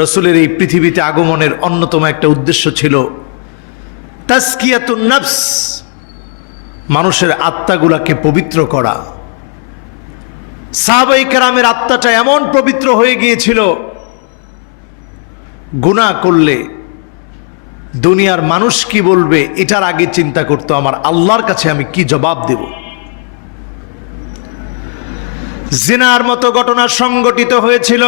রসুলের এই পৃথিবীতে আগমনের অন্যতম একটা উদ্দেশ্য ছিল তাজকিয়াতুন নফস, মানুষের আত্মাগুলাকে পবিত্র করা। সাহাবায়ে কেরামের আত্মাটা এমন পবিত্র হয়ে গিয়েছিল, গুনাহ করলে দুনিয়ার মানুষ কি বলবে এটার আগে চিন্তা করতো আমার আল্লাহর কাছে আমি কি জবাব দেব। জিনার মতো ঘটনা সংঘটিত হয়েছিল।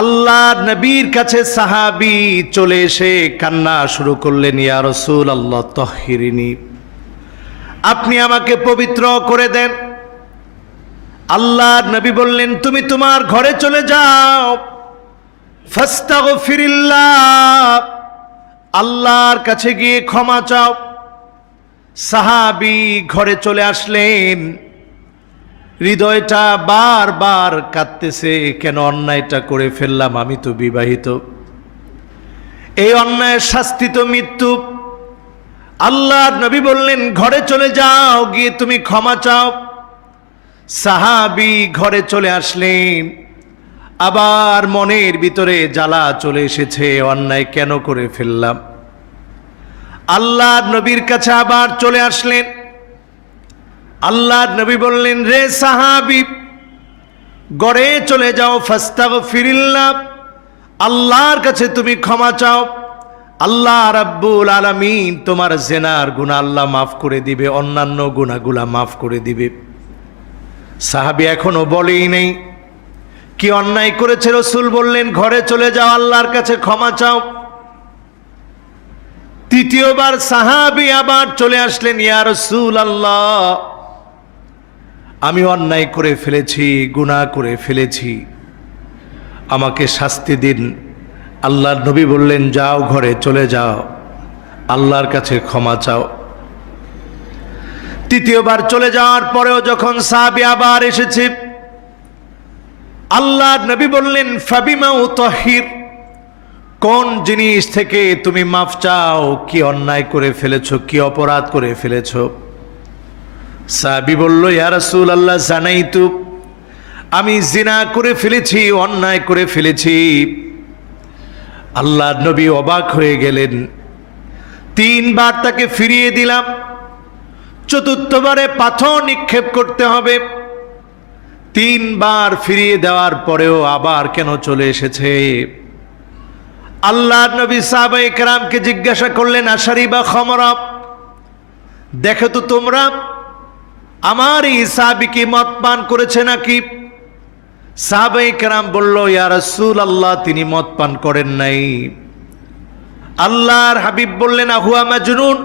আল্লাহর নবীর কাছে সাহাবী চলে এসে কান্না শুরু করলেন, ইয়া রাসূলুল্লাহ তাহহিরিনি, আপনি আমাকে পবিত্র করে দেন। আল্লাহর নবী বললেন, তুমি তোমার ঘরে চলে যাও, ফাস্তাগফিরিল্লাহ, আল্লাহর কাছে গিয়ে ক্ষমা চাও। সাহাবী ঘরে চলে আসলেন, হৃদয়টা বারবার কাঁদতেছে, কেন অন্যায়টা করে ফেললাম, আমি তো বিবাহিত, এই অন্যায়ের শাস্তি তো মৃত্যু। আল্লাহর নবী বললেন, ঘরে চলে যাও, গিয়ে তুমি ক্ষমা চাও। সাহাবী ঘরে চলে আসলেন, আবার মনের ভিতরে জ্বালা চলে এসেছে, অন্যায় কেন করে ফেললাম। আল্লাহর নবীর কাছে আবার চলে আসলেন। আল্লাহর নবী বললেন, রে সাহাবী, ঘরে চলে যাও, ফাস্তাগফিরিল্লাহ, আল্লাহর কাছে তুমি ক্ষমা চাও। আল্লাহ রাব্বুল আলামিন তোমার জিনার গুনাহ আল্লাহ মাফ করে দিবে, অন্যান্য গুনাহগুলা মাফ করে দিবে। সাহাবী এখনো বলেই নেই কি অন্যায় করেছে। রাসূল বললেন, ঘরে চলে যাও, আল্লাহর কাছে ক্ষমা চাও। তৃতীয়বার সাহাবী আবার চলে আসলেন, ইয়া রাসূলুল্লাহ, আমি অন্যায় করে ফেলেছি, গুনাহ করে ফেলেছি, আমাকে শাস্তি দিন। আল্লাহর নবী বললেন, যাও, ঘরে চলে যাও, আল্লাহর কাছে ক্ষমা চাও। তৃতীয়বার চলে যাওয়ার পরেও যখন সাহাবী আবার এসেছে, আল্লাহর নবী বললেন, ফাবিমা উতাহির, কোন জিনিস থেকে তুমি মাফ চাও, কি অন্যায় করে ফেলেছো, কি অপরাধ করে ফেলেছো। সাহাবী বলল, ইয়া রাসূলুল্লাহ, জানাইতু, আমি জিনা করে ফেলেছি, অন্যায় করে ফেলেছি। আল্লাহর নবী অবাক হয়ে গেলেন। তিনবার তাকে ফিরিয়ে দিলাম, চতুর্থবারে পাথর নিক্ষেপ করতে হবে। তিনবার ফিরিয়ে দেওয়ার পরেও আবার কেন চলে এসেছে। আল্লাহর নবী সাহাবায়ে কেরামকে জিজ্ঞাসা করলেন, আশারিবা খামরা, দেখো তো তোমরা আমার এই সাহাবী কি মদ পান করেছে নাকি। সাহাবায়ে কেরাম বলল, ইয়া রাসূলুল্লাহ, তিনি মদ পান করেন নাই। আল্লাহর হাবিব বললেন, আহুয়া মাজনুন,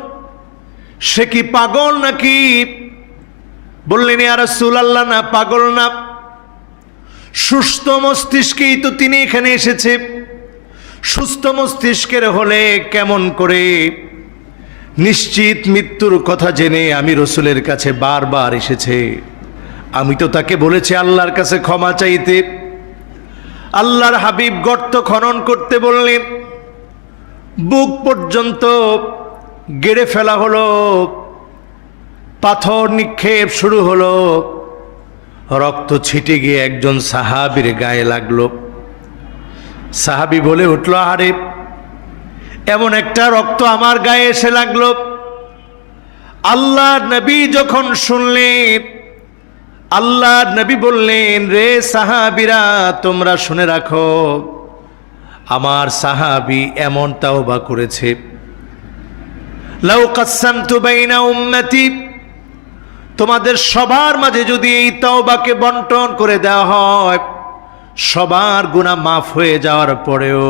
সে কি পাগল নাকি। বললেন, ইয়া রাসূলুল্লাহ, না, পাগল না, সুস্থ মস্তিষ্কেই তো তিনি এখানে এসেছে। সুস্থ মস্তিষ্কের হলে কেমন করে নিশ্চিত মৃত্যুর কথা জেনে আমি রসুলের কাছে বারবার এসেছে। আমি তো তাকে বলেছি আল্লাহর কাছে ক্ষমা চাইতে। আল্লাহর হাবিব গর্ত খনন করতে বললেন, বুক পর্যন্ত গেড়ে ফেলা হলো, পাথর নিক্ষেপ শুরু হলো, রক্ত ছিটে গিয়ে একজন সাহাবীর গায়ে লাগলো। সাহাবী বলে উঠল, আরে এমন একটা রক্ত আমার গায়ে এসে লাগলো। আল্লাহর নবী যখন শুনলেন, আল্লাহর নবী বললেন, রে সাহাবীরা, তোমরা শুনে রাখো, আমার সাহাবী এমন তাওবা করেছে, লাউ কাসসামতু বাইনা উম্মতি, তোমাদের সবার মাঝে যদি এই তাওবাকে বন্টন করে দেওয়া হয়, সবার গুনাহ মাফ হয়ে যাওয়ার পরেও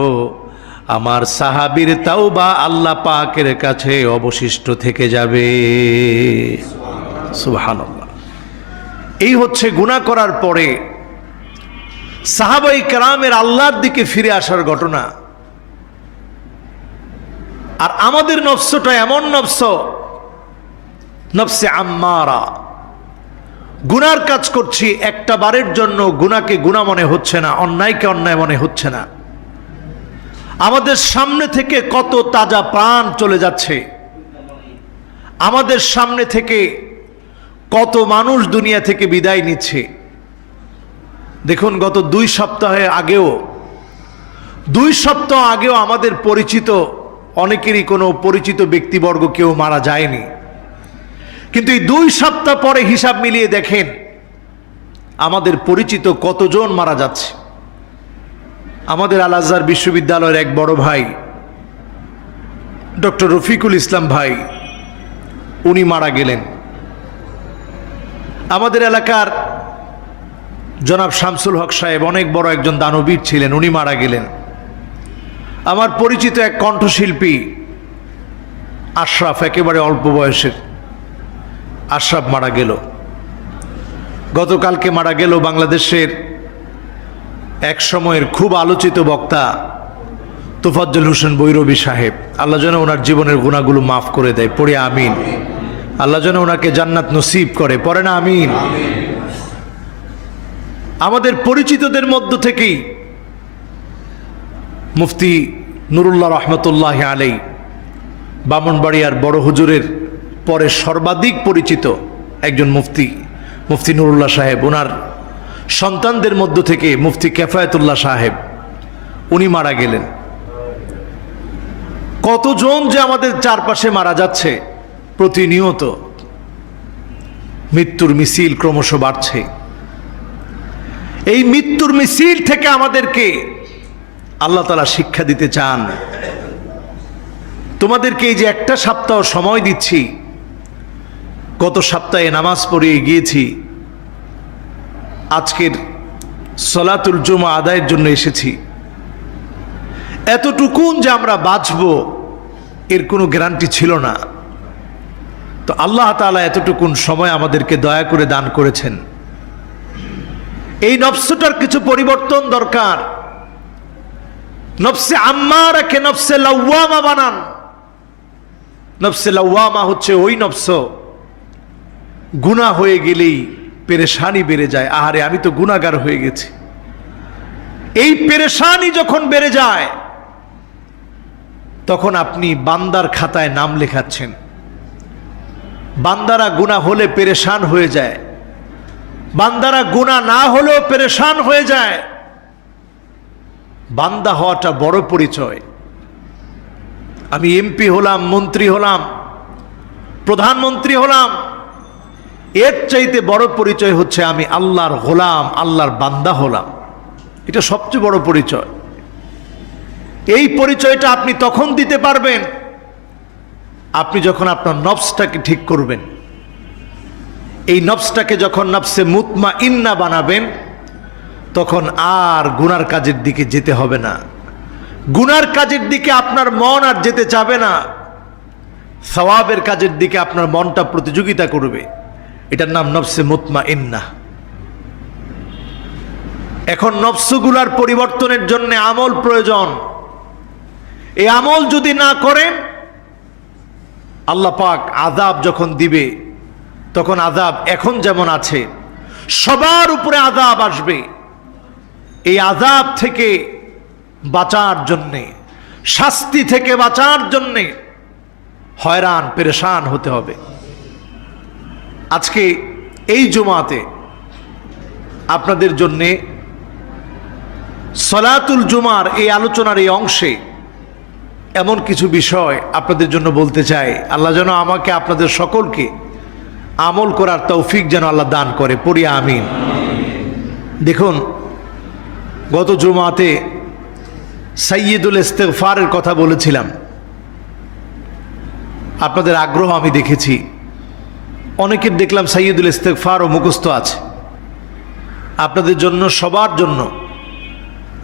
আমার সাহাবীর তাওবা আল্লাহ পাকের কাছে অবশিষ্ট থেকে যাবে। সুবহানাল্লাহ। এই হচ্ছে গুনাহ করার পরে সাহাবায়ে কেরামের আল্লাহর দিকে ফিরে আসার ঘটনা। আর আমাদের নফসটা এমন নফসে আম্মারা, গুনার কাজ করছি, একটা বারের জন্য গুনাহকে গুনাহ মনে হচ্ছে না, অন্যায়কে অন্যায় মনে হচ্ছে না। আমাদের সামনে থেকে কত তাজা প্রাণ চলে যাচ্ছে, আমাদের সামনে থেকে কত মানুষ দুনিয়া থেকে বিদায় নিচ্ছে। দেখুন, গত 2 সপ্তাহে আগেও 2 সপ্তাহ আগেও আমাদের পরিচিত অনেকেরই কোনো পরিচিত ব্যক্তিবর্গ কেউ মারা যায়নি, কিন্তু এই 2 সপ্তাহ পরে হিসাব মিলিয়ে দেখেন আমাদের পরিচিত কতজন মারা যাচ্ছে। আমাদের আল আজহার বিশ্ববিদ্যালয়ের এক বড় ভাই ডক্টর রফিকুল ইসলাম ভাই, উনি মারা গেলেন। আমাদের এলাকার জনাব শামসুল হক সাহেব অনেক বড় একজন দানবীর ছিলেন, উনি মারা গেলেন। আমার পরিচিত এক কণ্ঠশিল্পী আশরাফ, একেবারে অল্প বয়সের আশরাফ মারা গেল। গতকালকে মারা গেল বাংলাদেশের এক সময়ের খুব আলোচিত বক্তা তোফাজ্জল হোসেন বৈরবী সাহেব। আল্লাহ যেন ওনার জীবনের গুনাহগুলো মাফ করে দেয়, পড়ে আমিন। আল্লাহ যেন ওনাকে জান্নাত নসিব করে, পড়ে না আমিন। আমাদের পরিচিতদের মধ্য থেকেই মুফতি নুরুল্লাহ রহমতুল্লাহ আলাই, বামনবাড়িয়ার বড় হুজুরের পরে সর্বাধিক পরিচিত একজন মুফতি, মুফতি নুরুল্লাহ সাহেব, ওনার সন্তানদের মধ্য থেকে মুফতি কেফায়েতুল্লাহ সাহেব, উনি মারা গেলেন। কতজন যে আমাদের চারপাশে মারা যাচ্ছে, প্রতিনিয়ত মৃত্যুর মিছিল ক্রমশ বাড়ছে। এই মৃত্যুর মিছিল থেকে আমাদেরকে আল্লাহ তাআলা শিক্ষা দিতে চান। তোমাদেরকে এই যে একটা সপ্তাহ সময় দিচ্ছি, গত সপ্তাহে নামাজ পড়িয়ে গিয়েছি, আজকের সলাতুল জুমা আদায়ের জন্য এসেছি। এতটুকুন যে আমরা বাঁচব এর কোনো গ্যারান্টি ছিল না, তো আল্লাহ তাআলা এতটুকুন সময় আমাদেরকে দয়া করে দান করেছেন। এই নফসটার কিছু পরিবর্তন দরকার। নফসে আম্মারাকে নফসে লাওয়ামা বানান। নফসে লাওয়ামা হচ্ছে ওই নফস, গুনাহ হয়ে গেলেই পেরেশানি বেড়ে যায়। আহারে, আমি তো গুনাহগার হয়ে গেছি। এই পেরেশানি যখন বেড়ে যায়, তখন আপনি বান্দার খাতায় নাম লেখাচ্ছেন। বান্দারা গুনাহ হলে পেরেশান হয়ে যায়, বান্দারা গুনাহ না হলেও পেরেশান হয়ে যায়। বান্দা হওয়াটা বড় পরিচয়। আমি এমপি হলাম, মন্ত্রী হলাম, প্রধানমন্ত্রী হলাম, এর চাইতে বড় পরিচয় হচ্ছে আমি আল্লাহর গোলাম, আল্লাহর বান্দা হলাম। এটা সবচেয়ে বড় পরিচয়। এই পরিচয়টা আপনি তখন দিতে পারবেন আপনি যখন আপনার নফসটাকে ঠিক করবেন। এই নফসটাকে যখন নফসে মুতমাইন্না বানাবেন, তখন আর গুনার কাজের দিকে যেতে হবে না। গুনার কাজের দিকে আপনার মন আর যেতে চাবে না, সওয়াবের কাজের দিকে আপনার মনটা প্রতিযোগিতা করবে। এটার নাম নফসে মুতমাইন্না। এখন নফসগুলার পরিবর্তনের জন্য আমল প্রয়োজন। এই আমল যদি না করেন, আল্লাহ পাক আযাব যখন দিবে, তখন আযাব এখন যেমন আছে সবার উপরে আযাব আসবে। এই আযাব থেকে বাঁচার জন্যে, শাস্তি থেকে বাঁচার জন্যে হয়রান পেরেশান হতে হবে। আজকে এই জুমাতে আপনাদের জন্যে সলাতুল জুমার এই আলোচনার এই অংশে এমন কিছু বিষয় আপনাদের জন্য বলতে চাই। আল্লাহ যেন আমাকে আপনাদের সকলকে আমল করার তৌফিক যেন আল্লাহ দান করে, পড়ি আমিন। দেখুন, গত জুমাতে সাইয়্যিদুল ইস্তিগফারের কথা বলেছিলাম। আপনাদের আগ্রহ আমি দেখেছি, অনেকের দেখলাম সাইয়্যিদুল ইস্তিগফারও মুখস্থ আছে। আপনাদের জন্য, সবার জন্য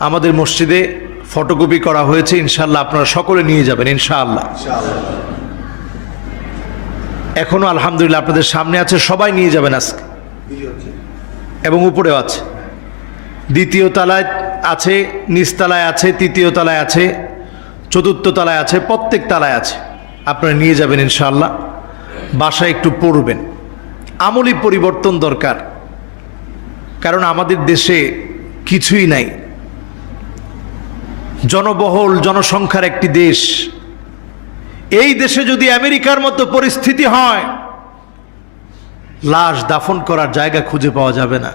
আমাদের মসজিদে ফটোকপি করা হয়েছে। ইনশাআল্লাহ আপনারা সকলে নিয়ে যাবেন ইনশাআল্লাহ। এখনো আলহামদুলিল্লাহ আপনাদের সামনে আছে, সবাই নিয়ে যাবেন আজকে, এবং উপরেও আছে। দ্বিতীয় তলায় আছে, নিচতলায় আছে, তৃতীয় তলায় আছে, চতুর্থ তলায় আছে, প্রত্যেক তলায় আছে। আপনারা নিয়ে যাবেন ইনশাআল্লাহ। বাসায় একটু পড়বেন। আমলি পরিবর্তন দরকার, কারণ আমাদের দেশে কিছুই নাই। জনবহুল জনসংখ্যার একটি দেশ। এই দেশে যদি আমেরিকার মতো পরিস্থিতি হয়, লাশ দাফন করার জায়গা খুঁজে পাওয়া যাবে না।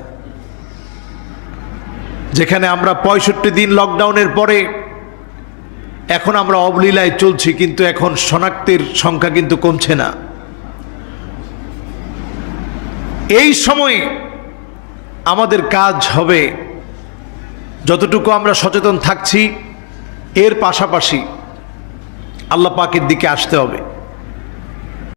যেখানে আমরা 65 দিন লকডাউনের পরে এখন আমরা অবলীলায় চলছি, কিন্তু এখন শনাক্তের সংখ্যা কিন্তু কমছে না। এই সময়ে আমাদের কাজ হবে যতটুকু আমরা সচেতন থাকছি এর পাশাপাশি আল্লাহ পাকের দিকে আসতে হবে।